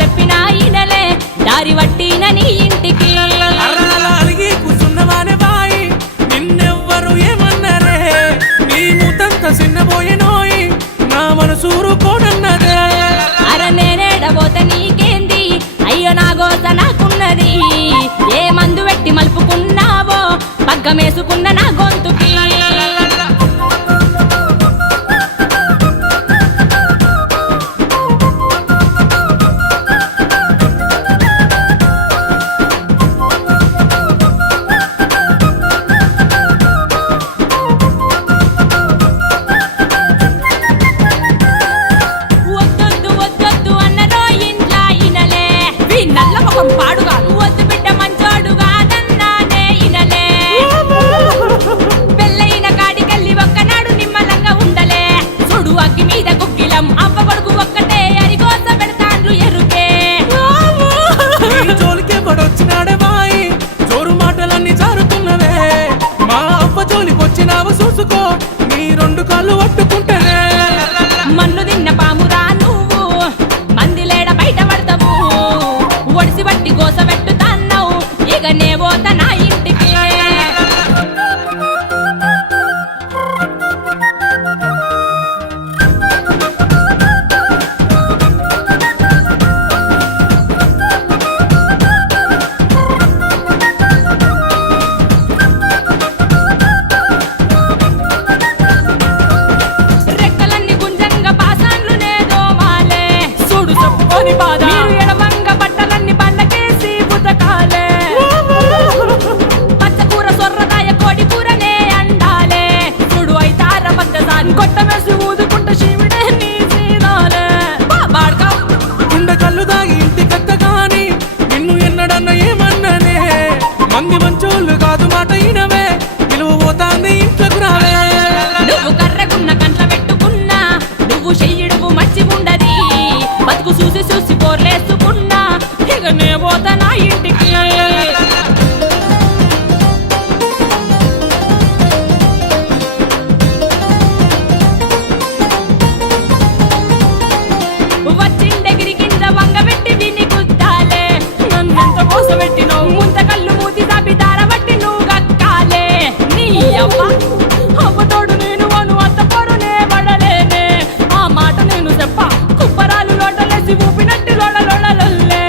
చెప్పినా ఇనలే దారి వట్టిన నీ ఇంటికి అలిగి కూసున్నవానే బాయి నిన్నెవ్వరు ఏమన్నరే నీ మూతంత చిన్నబోయేనోయి నా మనసూరు కోడన్నదే అర నేనేడబోతే నీకేంది అయ్యో నా గోత నాకున్నది ఏ మందు పెట్టి మలుపుకున్నావో పగ్గమేసుకున్న నా గొంతుకి చూసుకో నీ రెండు కాళ్ళు పట్టుకుంటేనే మన్ను తిన్న పామురా నువ్వు మందిలేడ బయట పడతావు ఒడిసి బట్టి గోస పెట్టుతాన్నావు ఇక నే పోత నా ఇంటికి కొట్టమేసి ఊదుకుంటే శివుడే నీ సీదాలే గుండె కళ్ళు దాగి ఇంటికెత్తగాని నిన్ను ఎన్నడన్న ఏమన్ననే మంది మంచోళ్ళు కాదు మాట ఇనవే నిలువ పోతాంది ఇంట్లోకి రావే నువ్వు కర్రగున్న కంట్ల పెట్టుకున్నా నువ్వు చెయ్యడువు మంచి ఉండది బతుకు చూసి చూసి పోర్లేసుకున్నా ఇక నే పోతా నా ఇంటికి ముంత కళ్ళు మూతి దాపి దారబట్టి నువ్వు గక్కాలే నీ అవ్వతోడు నేను అను అంత పొరునే పడలేనే ఆ మాట నేను చెప్ప కుప్పరాలు లోటలేసి ఊపినట్టు లోడలోడలొల్లే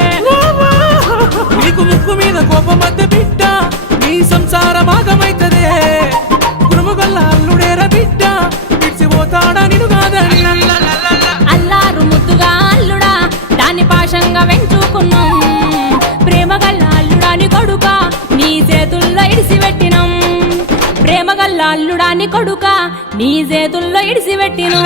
నీకు ముక్కు మీద కోపం మధ్య బిడ్డ నీ సంసార భాగమైతదే గురుముగల్ల అల్లుడేర బిడ్డ విడిచిపోతాడా నిన్ను కాదని అల్లారు ముద్దుగా అల్లుడా దాన్ని పాశంగా వెంచుకున్నాం ప్రేమగల్ల అల్లుడాని కొడుక నీ చేతుల్లో ఇడిసిపెట్టినం ప్రేమగల్ల అల్లుడాని కొడుక నీ చేతుల్లో ఇడిసిపెట్టినం